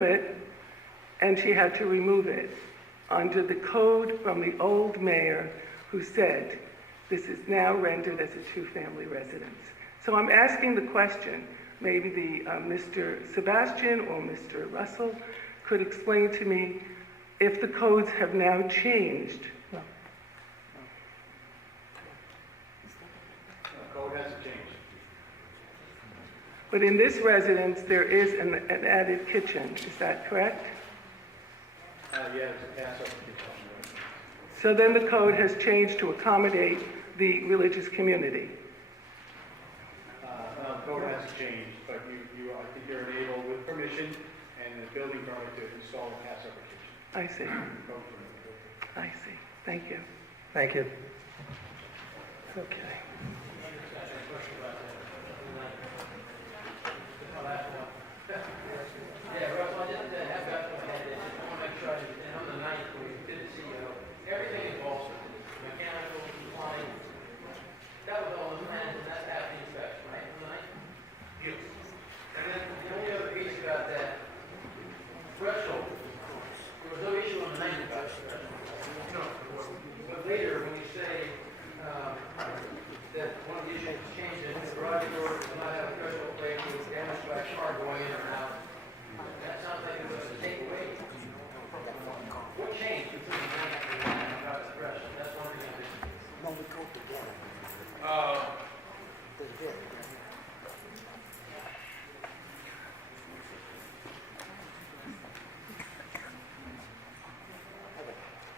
it, and she had to remove it under the code from the old mayor who said this is now rendered as a two-family residence. So I'm asking the question, maybe Mr. Sebastian or Mr. Russell could explain to me if the codes have now changed. The code hasn't changed. But in this residence, there is an added kitchen, is that correct? Yeah, it's a pass over kitchen. So then the code has changed to accommodate the religious community. The code hasn't changed, but I think you're enabled with permission and the building permit to install a pass over kitchen. I see, Code permit. I see. Thank you. Thank you. Okay. Yeah, Russell, I just have got my head in. I want to make sure, and on the night, we did the CEO, everything involved with it, mechanical, plumbing, that was all in plans, and that's after the inspection, right, on the night? Yes. And then the only other piece about that threshold, there was no issue on the night about the threshold. No. But later, when you say, that one of the issues changes, the garage door does not have a threshold plate with damage by a car going in or out. That sounds like it was a takeaway. What changed between the night and about the threshold? That's one thing I didn't.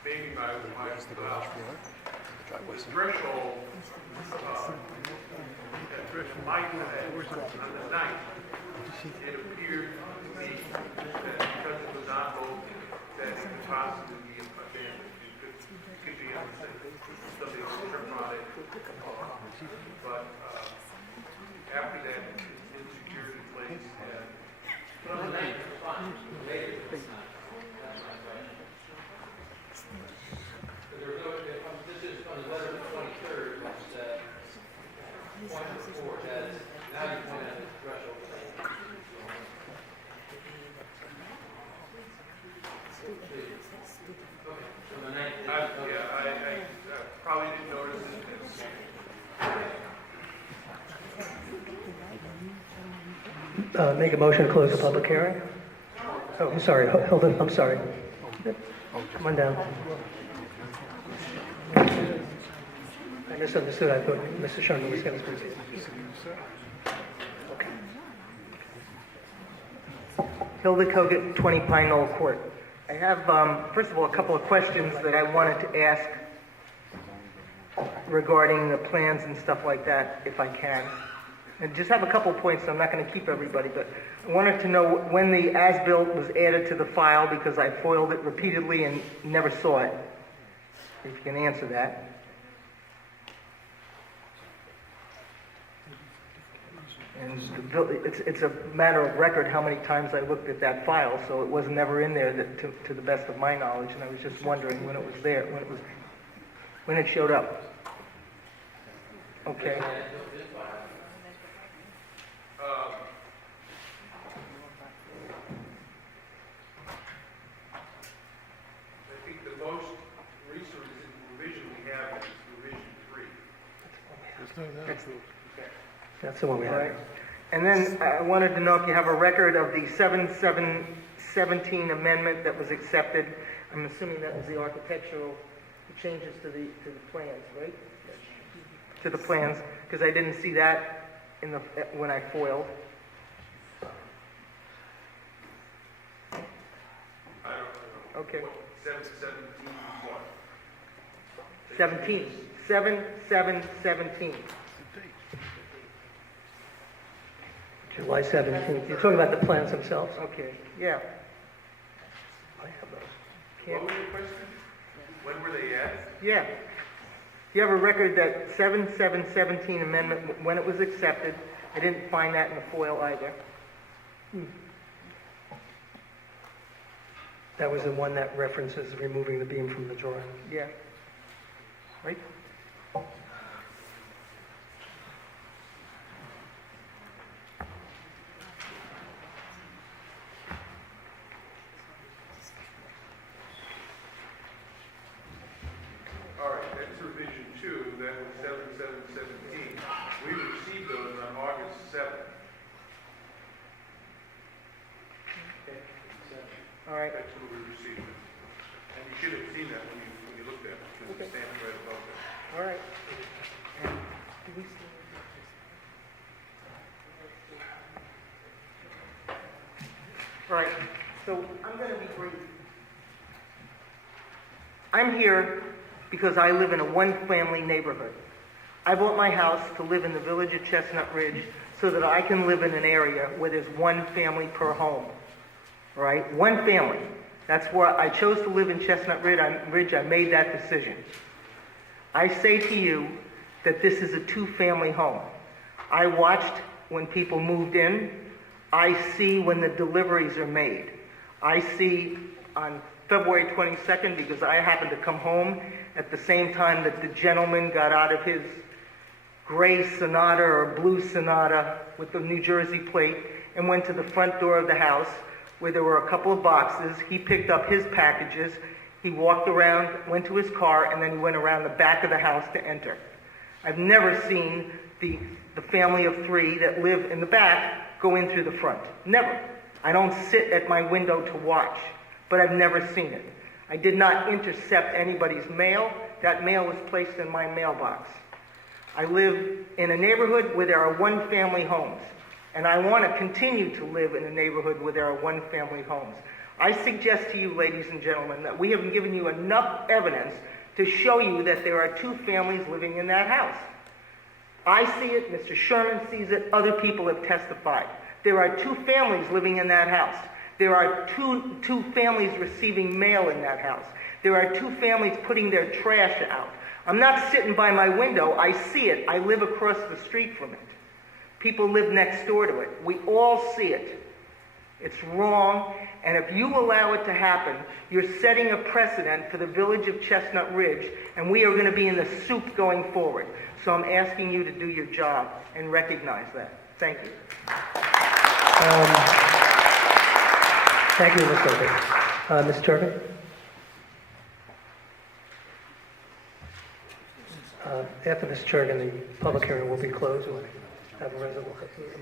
Maybe my threshold, that threshold might have, on the night, it appeared to me that because it was on hold, that it could possibly be abandoned. It could be somebody will trip on it. But after that, insecurity place, But on the night, it was fine. Later, it's not. That's my question. But there was no, this is on the letter of the 23rd, which said, point before, that now you point out the threshold. Okay, so the night. I probably didn't notice it. Make a motion to close the public hearing? Oh, I'm sorry, hold on, I'm sorry. Come on down. I misunderstood, I thought Mr. Sherman was going to speak. Okay. Hilda Kogut, 20 Pine Knoll Court. I have, first of all, a couple of questions that I wanted to ask regarding the plans and stuff like that, if I can. And just have a couple of points, so I'm not going to keep everybody, but I wanted to know when the as-built was added to the file, because I foiled it repeatedly and never saw it. If you can answer that. And it's a matter of record how many times I looked at that file, so it was never in there to the best of my knowledge, and I was just wondering when it was there, when it showed up. Okay. I think the most recent revision we have is revision 3. That's the one we have. And then I wanted to know if you have a record of the 7717 amendment that was accepted. I'm assuming that was the architectural changes to the plans, right? To the plans, because I didn't see that in the when I foiled. I don't know. Okay. 717 what? 17. July 17th. You're talking about the plans themselves? Okay, yeah. I have those. What was your question? When were they added? Yeah. You have a record that 7717 amendment, when it was accepted, I didn't find that in the foil either. That was the one that references removing the beam from the drawing. Yeah. Right? that was 7717. We received those on August 7th. All right. That's when we received it. And you should have seen that when you looked at it, because it's standing right above it. All right. And do we see- All right, so I'm going to be brief. I'm here because I live in a one-family neighborhood. I bought my house to live in the village of Chestnut Ridge so that I can live in an area where there's one family per home. All right, one family. That's why I chose to live in Chestnut Ridge. I made that decision. I say to you that this is a two-family home. I watched when people moved in. I see when the deliveries are made. I see on February 22nd, because I happened to come home at the same time that the gentleman got out of his gray Sonata or blue Sonata with the New Jersey plate and went to the front door of the house where there were a couple of boxes. He picked up his packages. He walked around, went to his car, and then he went around the back of the house to enter. I've never seen the family of three that live in the back go in through the front. Never. I don't sit at my window to watch, but I've never seen it. I did not intercept anybody's mail. That mail was placed in my mailbox. I live in a neighborhood where there are one-family homes, and I want to continue to live in a neighborhood where there are one-family homes. I suggest to you, ladies and gentlemen, that we have given you enough evidence to show you that there are two families living in that house. I see it, Mr. Sherman sees it, other people have testified. There are two families living in that house. There are two families receiving mail in that house. There are two families putting their trash out. I'm not sitting by my window, I see it. I live across the street from it. People live next door to it. We all see it. It's wrong, and if you allow it to happen, you're setting a precedent for the village of Chestnut Ridge, and we are going to be in the soup going forward. So I'm asking you to do your job and recognize that. Thank you. Thank you, Ms. Oakley. Ms. Turvin? After Ms. Turvin, the public hearing will be closed. We'll have a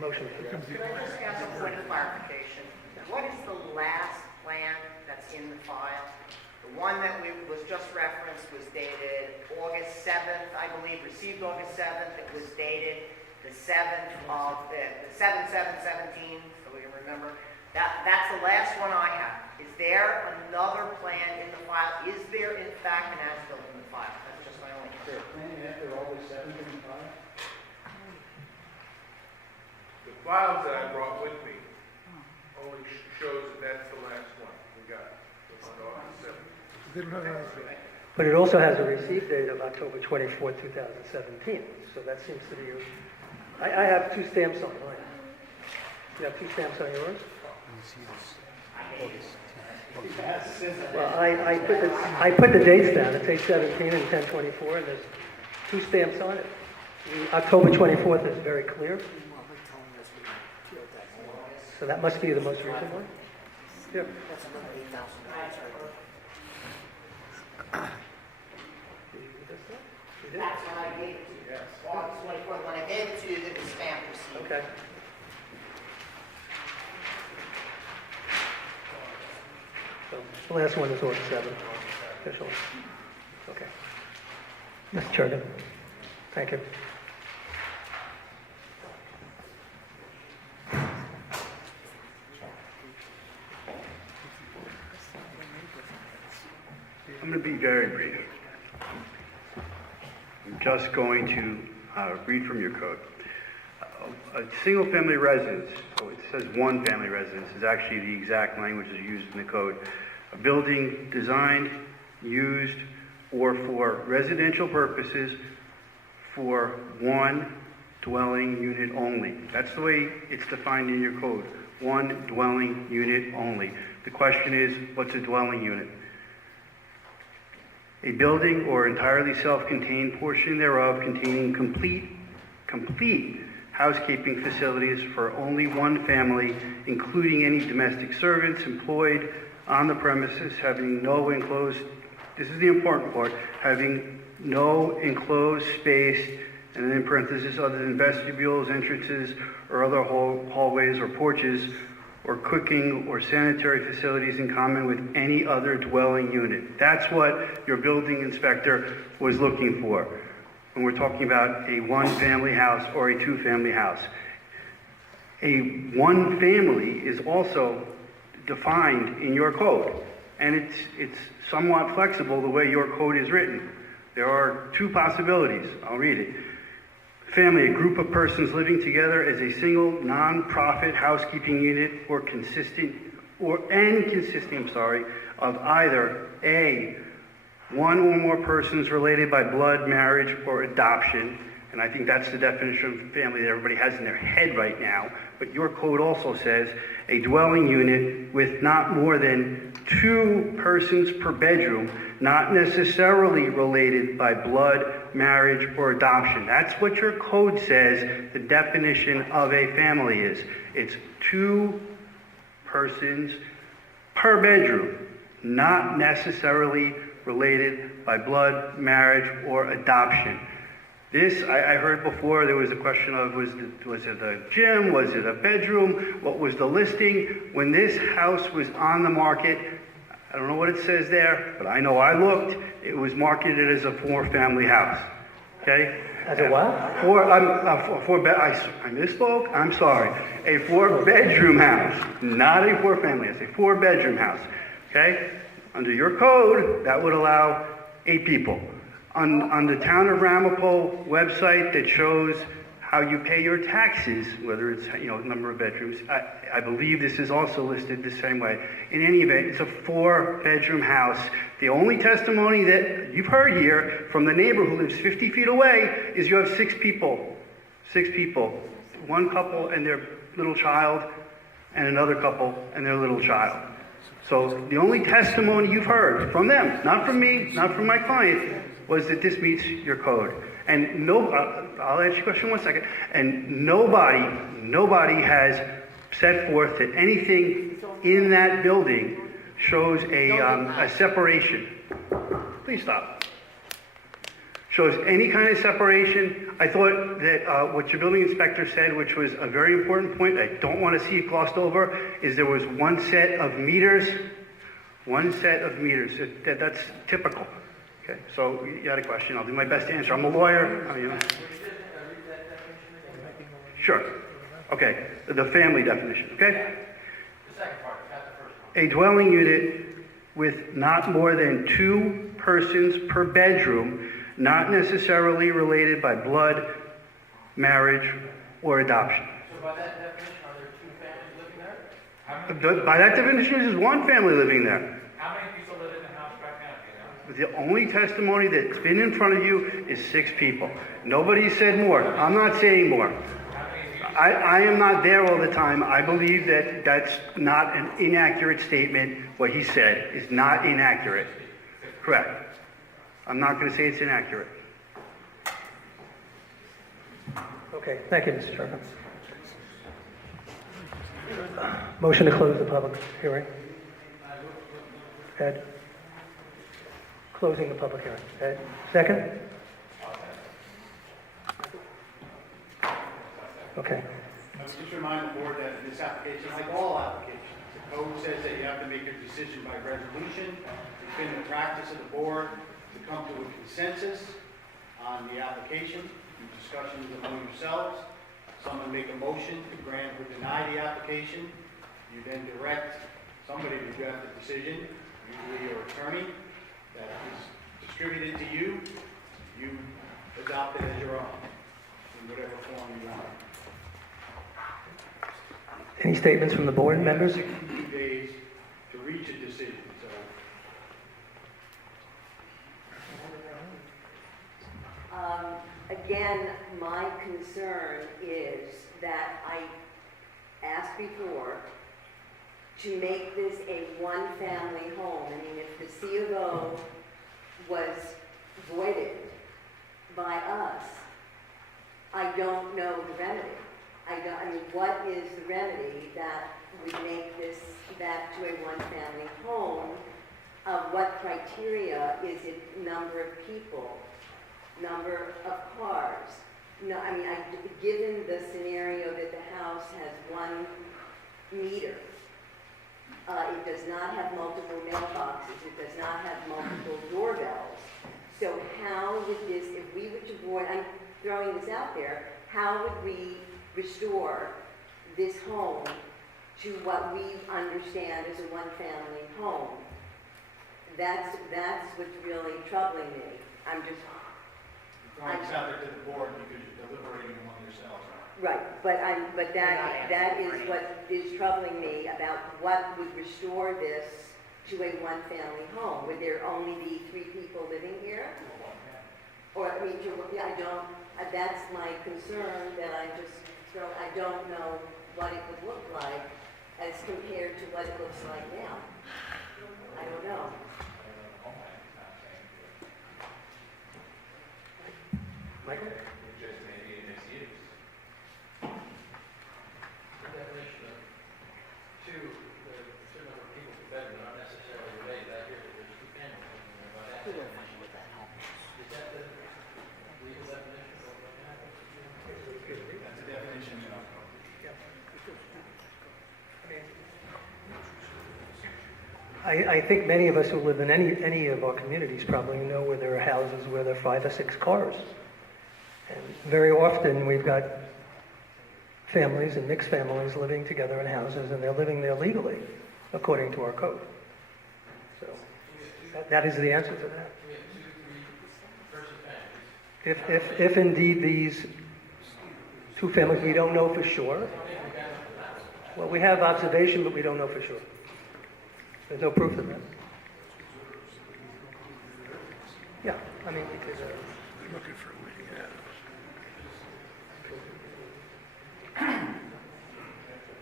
motion. Could I just ask a point of clarification? What is the last plan that's in the file? The one that was just referenced was dated August 7th, I believe, received August 7th. It was dated the 7th of, the 7/7/17, so we can remember. That's the last one I have. Is there another plan in the file? Is there, in fact, an as-built in the file? That's just my only Is there a plan after August 7th in the file? The files that I brought with me only shows that that's the last one we got on August 7th. But it also has a receipt date of October 24, 2017. So that seems to be I have two stamps on mine. You have two stamps on yours? Well, I put the dates down. It's 8/17 and 10/24, and there's two stamps on it. The October 24th is very clear. So that must be the most recent one? Yeah. Did you read this stuff? You did? That's when I gave it to you. Yes. August 24th, when I gave it to you, it was stamped receipt. Okay. So the last one is August 7th, official. Okay. Mr. Chairman, thank you. I'm going to be very brief. I'm just going to read from your code. A single-family residence, so it says one family residence, is actually the exact language that's used in the code. A building designed, used, or for residential purposes for one dwelling unit only. That's the way it's defined in your code. One dwelling unit only. The question is, what's a dwelling unit? A building or entirely self-contained portion thereof containing complete housekeeping facilities for only one family, including any domestic servants employed on the premises, having no enclosed, this is the important part, having no enclosed space, and then in parentheses, other than vestibules, entrances, or other hallways or porches, or cooking or sanitary facilities in common with any other dwelling unit. That's what your building inspector was looking for when we're talking about a one-family house or a two-family house. A one-family is also defined in your code, and it's somewhat flexible the way your code is written. There are two possibilities. I'll read it. Family, a group of persons living together as a single non-profit housekeeping unit or consisting of either A, one or more persons related by blood, marriage, or adoption. And I think that's the definition of family that everybody has in their head right now. But your code also says a dwelling unit with not more than 2 persons per bedroom, not necessarily related by blood, marriage, or adoption. That's what your code says the definition of a family is. It's 2 persons per bedroom, not necessarily related by blood, marriage, or adoption. This, I heard before, there was a question of, was it a gym? Was it a bedroom? What was the listing? When this house was on the market, I don't know what it says there, but I know I looked, it was marketed as a 4-family house, okay? As a what? I misspoke, I'm sorry. A 4-bedroom house, not a 4-family, it's a 4-bedroom house, okay? Under your code, that would allow 8 people. On the Town of Ramapo website that shows how you pay your taxes, whether it's, number of bedrooms, I believe this is also listed the same way. In any event, it's a 4-bedroom house. The only testimony that you've heard here from the neighbor who lives 50 feet away is you have 6 people. 6 people. 1 couple and their little child, and another couple and their little child. So the only testimony you've heard from them, not from me, not from my client, was that this meets your code. And I'll answer your question 1 second. And nobody has set forth that anything in that building shows a separation. Please stop. Shows any kind of separation. I thought that what your building inspector said, which was a very important point, I don't want to see it glossed over, is there was 1 set of meters. 1 set of meters. That's typical. Okay, so you had a question. I'll do my best to answer. I'm a lawyer. Sure. Okay, the family definition, okay? The second part, not the first one. A dwelling unit with not more than 2 persons per bedroom, not necessarily related by blood, marriage, or adoption. So by that definition, are there 2 families living there? By that definition, there's 1 family living there. How many people live in the house right now, do you know? The only testimony that's been in front of you is 6 people. Nobody said more. I'm not saying more. I am not there all the time. I believe that that's not an inaccurate statement. What he said is not inaccurate. Correct. I'm not going to say it's inaccurate. Okay, thank you, Mr. Chairman. Motion to close the public hearing. Ed? Closing the public hearing. Ed? Second? Okay. Just remind the board that in this application, like all applications, the code says that you have to make a decision by resolution. It's been the practice of the board to come to a consensus on the application, through discussions among yourselves. Someone make a motion to grant or deny the application. You then direct somebody to draft the decision, usually your attorney, that is distributed to you. You adopt it as your own, in whatever form you want. Any statements from the board members? 62 days to reach a decision, so. Again, my concern is that I asked before to make this a 1-family home. I mean, if the C of O was voided by us, I don't know the remedy. I mean, what is the remedy that would make this back to a 1-family home? What criteria is it, number of people? number of cars. No, I mean, given the scenario that the house has one meter, it does not have multiple mailboxes, it does not have multiple doorbells. So how would this, if we were to board, I'm throwing this out there, how would we restore this home to what we understand as a one-family home? That's what's really troubling me. I'm just, Throwing this out there to the board because you're deliberating among yourselves. right, but that is what is troubling me about what would restore this to a one-family home. Would there only be 3 people living here? Or, I mean, that's my concern, that I don't know what it would look like as compared to what it looks like now. I don't know. Michael? Just maybe mixed use. The definition of two, the certain number of people per bedroom, not necessarily related, I hear that there's 2 families living there, but that definition. Is that the legal definition of what happens? That's the definition of I think many of us who live in any of our communities probably know where there are houses where there are 5 or 6 cars. And very often we've got families and mixed families living together in houses, and they're living there legally, according to our code. So that is the answer to that. We have 2, 3 person families. If indeed these 2 families, we don't know for sure. Well, we have observation, but we don't know for sure. There's no proof of that. Yeah, I mean, because, Looking for a way to get out of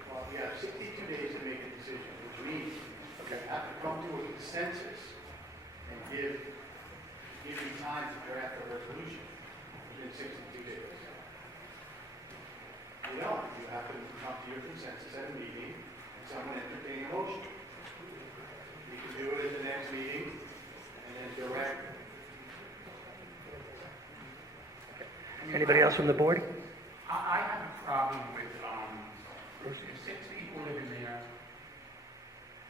Well, we have 62 days to make a decision, which means you have to come to a consensus and give me time to draft a resolution within 62 days. You don't. You have to come to your consensus at a meeting and someone entertain a motion. You can do it at the next meeting and then direct. anybody else from the board? I have a problem with, there's 6 people living there.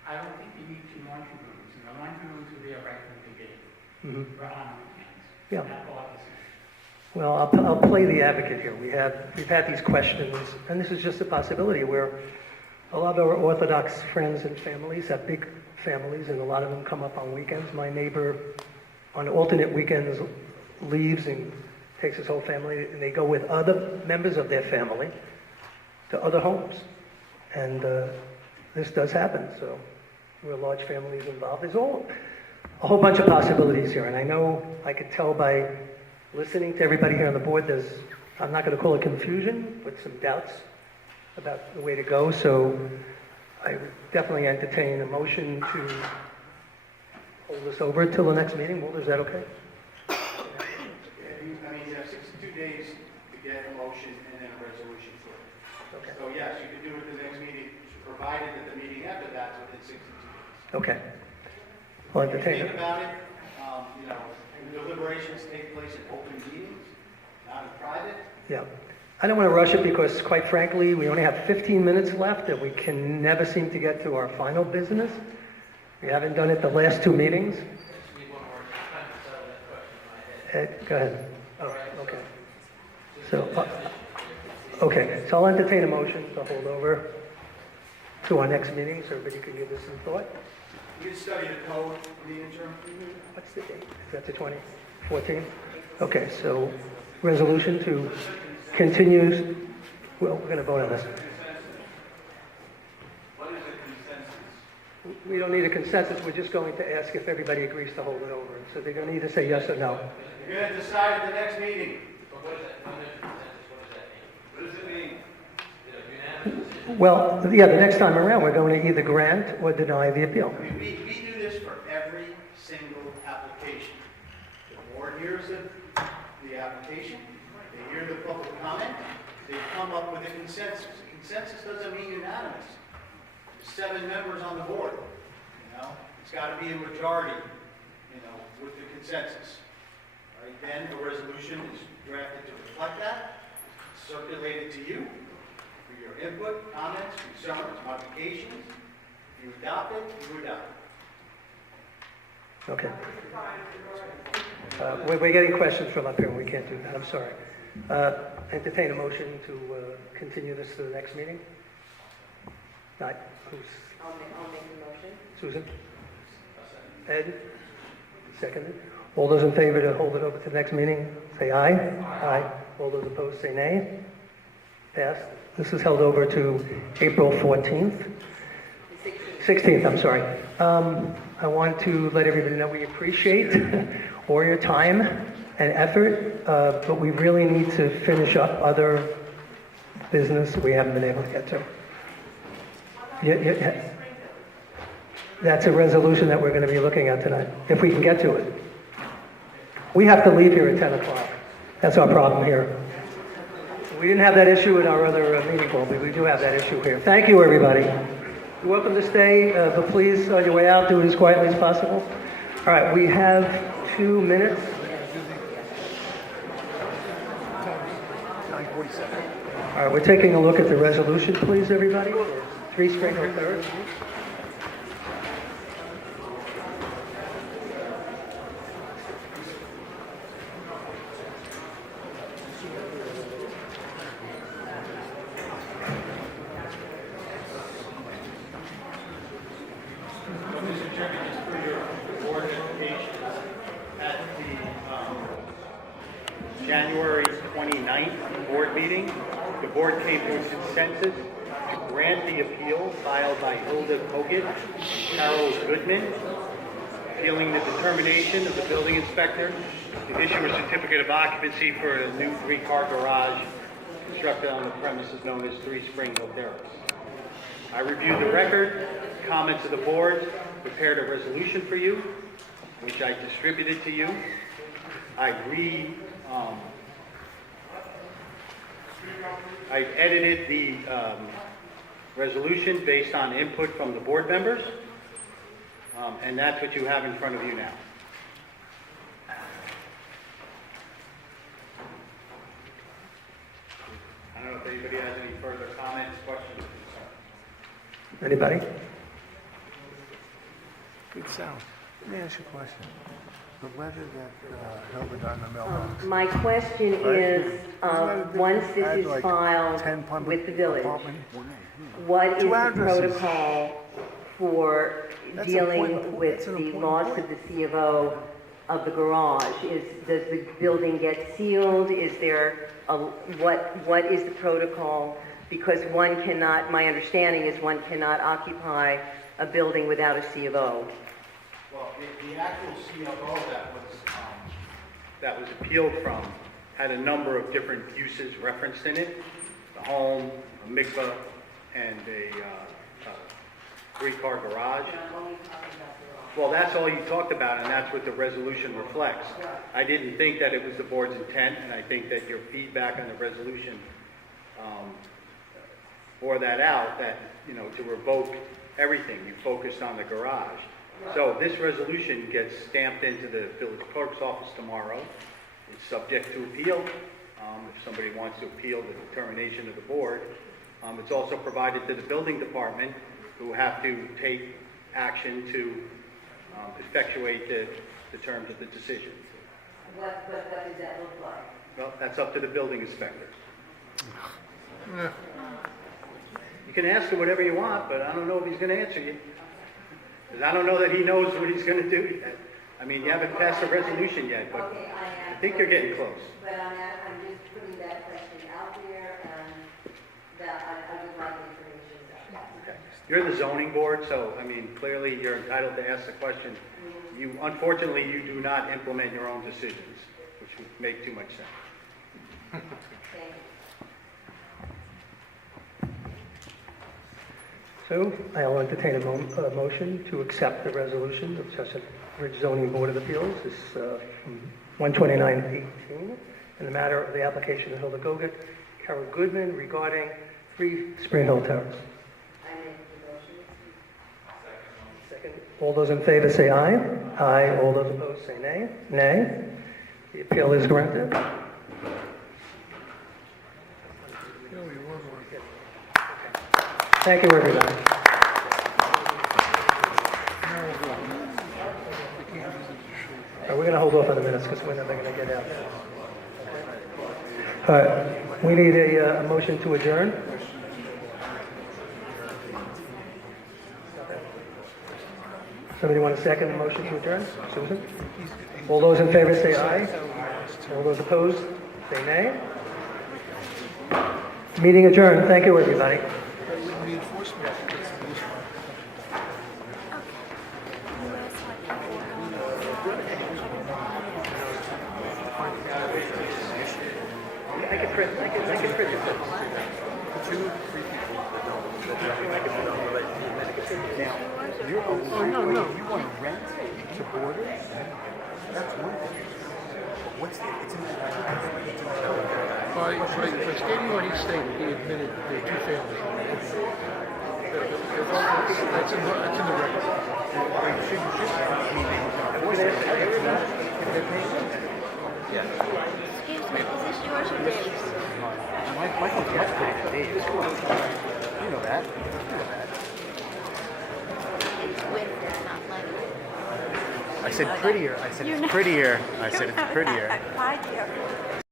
I don't think you need 2 laundry rooms, and the laundry rooms are there right from the beginning, Mhm. right on the weekends. Yeah. That bothers me. Well, I'll play the advocate here. We've had these questions, and this is just a possibility where a lot of our Orthodox friends and families have big families, and a lot of them come up on weekends. My neighbor, on alternate weekends, leaves and takes his whole family, and they go with other members of their family to other homes. And this does happen, so where large families involved. There's a whole bunch of possibilities here, and I know I could tell by listening to everybody here on the board, I'm not going to call it confusion, but some doubts about the way to go. So I would definitely entertain a motion to hold this over until the next meeting. Well, is that okay? You have 62 days to get a motion and then a resolution for it. Okay. So yes, you can do it at the next meeting, provided that the meeting after that's within 62 days. Okay. I'll If you entertain think it. about it, deliberations take place in open meetings, not in private. Yeah. I don't want to rush it because, quite frankly, we only have 15 minutes left and we can never seem to get to our final business. We haven't done it the last 2 meetings. Just need one more time to settle that question in my head. Go ahead. Oh, okay. So, okay, so I'll entertain a motion to hold over to our next meeting so everybody can give this some thought. You can study the code in the interim. What's the date? Is that the 14th? Okay, so resolution to continue, well, we're going to vote on this. What is a consensus? We don't need a consensus, we're just going to ask if everybody agrees to hold it over. So they're going to either say yes or no. You're going to decide at the next meeting. But what does that, when there's consensus, what does that mean? What does it mean? Is it a unanimous decision? Well, yeah, the next time around, we're going to either grant or deny the appeal. I mean, we do this for every single application. The board hears the application, they hear the public comment, they come up with a consensus. A consensus doesn't mean unanimous. There's 7 members on the board, It's got to be a majority, with the consensus. All Right, then a resolution is drafted to reflect that, circulated to you for your input, comments, concerns, modifications. If you adopt it, you adopt it. Okay. We're getting questions from up here, and we can't do that, I'm sorry. Entertain a motion to continue this to the next meeting? Not, who's, I'll make the motion. Susan? Ed? Seconded. All those in favor to hold it over to the next meeting, say aye. Aye. All those opposed, say nay. Passed. This is held over to April 14th. 16th, I'm sorry. I want to let everybody know we appreciate all your time and effort, but we really need to finish up other business we haven't been able to get to. Yeah. That's a resolution that we're going to be looking at tonight, if we can get to it. We have to leave here at 10 o'clock. That's our problem here. We didn't have that issue in our other meeting call, but we do have that issue here. Thank you, everybody. You're welcome to stay, but please, on your way out, do it as quietly as possible. All right, we have 2 minutes. 9:47. All right, we're taking a look at the resolution, please, everybody. 3 Springhill Terrace. Mr. Chairman, just for your board education, at the January 29th board meeting, the board came to a consensus to grant the appeal filed by Hilda Kogut and Carol Goodman, appealing the determination of the building inspector to issue a certificate of occupancy for a new 3-car garage constructed on the premises known as 3 Spring Hill Terrace. I reviewed the record, comments of the board, prepared a resolution for you, which I distributed to you. I edited the resolution based on input from the board members, and that's what you have in front of you now. I don't know if anybody has any further comments, questions, or concerns. Anybody? Good sound. Let me ask you a question. The letter that Hilda got in the mailbox. My question Right. is, once this is filed with the village, what is 2 the addresses. protocol for That's dealing important. with That's an the important loss point. of the C of O of the garage? Does the building get sealed? Is there what is the protocol? Because one cannot, my understanding is one cannot occupy a building without a C of O. Well, the actual CFO that was appealed from had a number of different uses referenced in it. The home, a mikveh, and a 3-car garage. Well, that's all you talked about, and that's what the resolution reflects. I didn't think that it was the board's intent, and I think that your feedback on the resolution bore that out, that, to revoke everything, you focused on the garage. So this resolution gets stamped into the village clerk's office tomorrow. It's subject to appeal, if somebody wants to appeal the determination of the board. It's also provided to the building department, who have to take action to effectuate the terms of the decision. What does that look like? Well, that's up to the building inspector. You can ask him whatever you want, but I don't know if he's going to answer you. Because I don't know that he knows what he's going to do yet. I mean, you haven't passed a resolution yet, but Okay, I am. I think you're getting close. But I'm just putting that question out there, and that I would like information about that. Okay. You're the zoning board, so, I mean, clearly you're entitled to ask the question. Unfortunately, you do not implement your own decisions, which would make too much sense. Thank you. So I'll entertain a motion to accept the resolution of Chestnut Ridge Zoning Board of Appeals. This is from 12918 in the matter of the application of Hilda Kogut, Carol Goodman regarding 3 Spring Hill Terrace. I make the motion. Second. All those in favor say aye. Aye. All those opposed say nay. Nay. The appeal is granted. Thank you, everybody. We're going to hold off on the minutes because we're never going to get out. All right, we need a motion to adjourn. Somebody want to second the motion to adjourn? Susan? All those in favor say aye. All those opposed say nay. Meeting adjourned. Thank you, everybody. I can print this. By stating what he stated, he admitted the two families. That's in the record. Excuse me, is this yours or Dave's? It's with, not like. I said prettier. I said it's prettier. I said it's prettier. Thank you.